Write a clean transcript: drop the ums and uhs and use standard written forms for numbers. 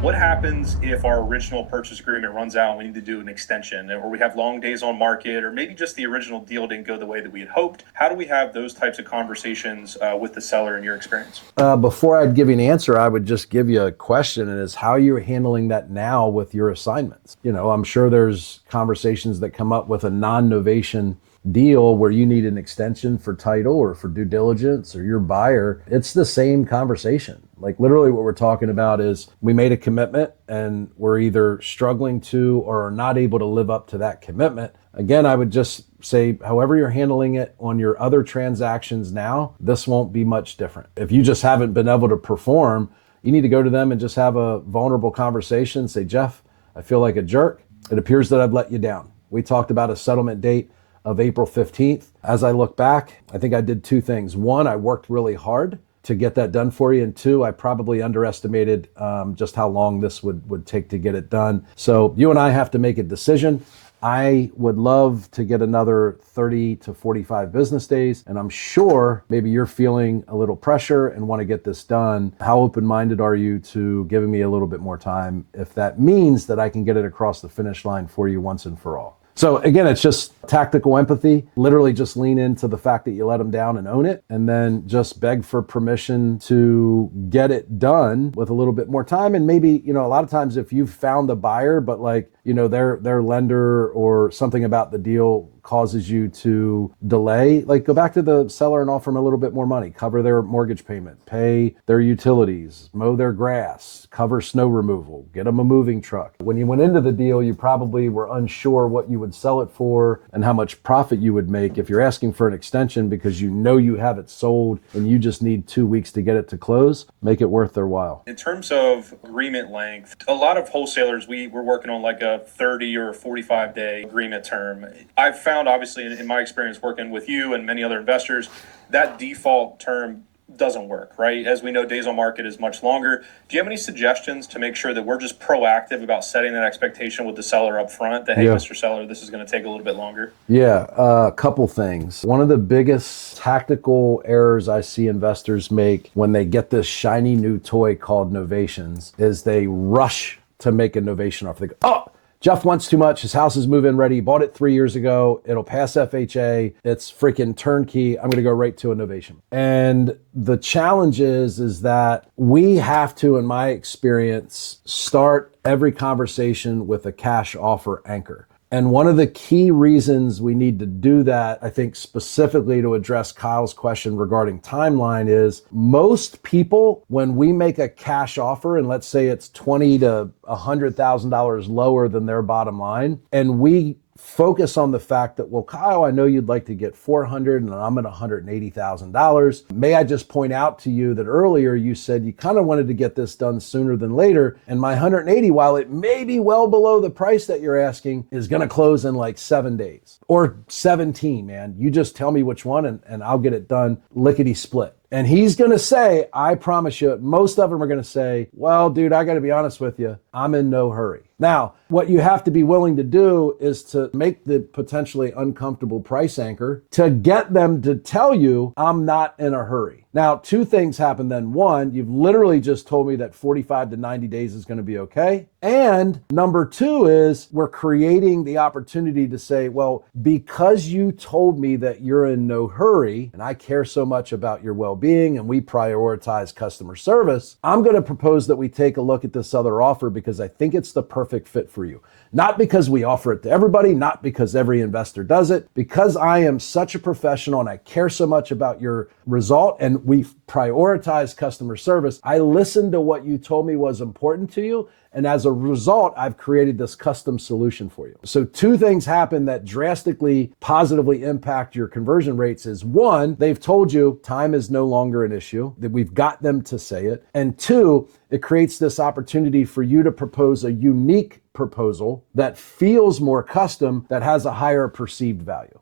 What happens if our original purchase agreement runs out and we need to do an extension, or we have long days on market, or maybe just the original deal didn't go the way that we had hoped? How do we have those types of conversations with the seller in your experience? Before I'd give you an answer, I would just give you a question, and is how you're handling that now with your assignments. I'm sure there's conversations that come up with a non-novation deal where you need an extension for title or for due diligence or your buyer. It's the same conversation. Like literally what we're talking about is we made a commitment and we're either struggling to or are not able to live up to that commitment. Again, I would just say, however you're handling it on your other transactions now, this won't be much different. If you just haven't been able to perform, you need to go to them and just have a vulnerable conversation. Say, Jeff, I feel like a jerk. It appears that I've let you down. We talked about a settlement date of April 15th. As I look back, I think I did two things. One, I worked really hard to get that done for you. And two, I probably underestimated just how long this would take to get it done. So you and I have to make a decision. I would love to get another 30 to 45 business days. And I'm sure maybe you're feeling a little pressure and want to get this done. How open-minded are you to giving me a little bit more time if that means that I can get it across the finish line for you once and for all? So again, it's just tactical empathy. Literally just lean into the fact that you let them down and own it, and then just beg for permission to get it done with a little bit more time. And maybe, a lot of times if you've found the buyer, but their lender or something about the deal causes you to delay, go back to the seller and offer them a little bit more money, cover their mortgage payment, pay their utilities, mow their grass, cover snow removal, get them a moving truck. When you went into the deal, you probably were unsure what you would sell it for and how much profit you would make. If you're asking for an extension because you know you have it sold and you just need 2 weeks to get it to close, make it worth their while. In terms of agreement length, a lot of wholesalers, we're working on like a 30 or 45 day agreement term. I've found, obviously, in my experience working with you and many other investors, that default term doesn't work, right? As we know, days on market is much longer. Do you have any suggestions to make sure that we're just proactive about setting that expectation with the seller up front that, hey, Mr. Seller, this is going to take a little bit longer? Yeah, a couple things. One of the biggest tactical errors I see investors make when they get this shiny new toy called novations is they rush to make a novation offer. They go, oh, Jeff wants too much. His house is move-in ready. He bought it 3 years ago. It'll pass FHA. It's freaking turnkey. I'm going to go right to a novation. And the challenge is that we have to, in my experience, start every conversation with a cash offer anchor. And one of the key reasons we need to do that, I think specifically to address Kyle's question regarding timeline, is most people, when we make a cash offer, and let's say it's $20,000 to $100,000 lower than their bottom line, and we focus on the fact that, well, Kyle, I know you'd like to get $400,000 and I'm at $180,000. May I just point out to you that earlier you said you kind of wanted to get this done sooner than later. And my 180, while it may be well below the price that you're asking, is going to close in like 7 days or 17, man. You just tell me which one and I'll get it done lickety split. And he's going to say, I promise you, most of them are going to say, well, dude, I got to be honest with you. I'm in no hurry. Now, what you have to be willing to do is to make the potentially uncomfortable price anchor to get them to tell you, I'm not in a hurry. Now, two things happen then. One, you've literally just told me that 45 to 90 days is going to be okay. And number two is we're creating the opportunity to say, well, because you told me that you're in no hurry and I care so much about your well-being and we prioritize customer service, I'm going to propose that we take a look at this other offer because I think it's the perfect fit for you. Not because we offer it to everybody, not because every investor does it, because I am such a professional and I care so much about your result and we prioritize customer service. I listened to what you told me was important to you. And as a result, I've created this custom solution for you. So two things happen that drastically positively impact your conversion rates is one, they've told you time is no longer an issue, that we've got them to say it. And two, it creates this opportunity for you to propose a unique proposal that feels more custom, that has a higher perceived value.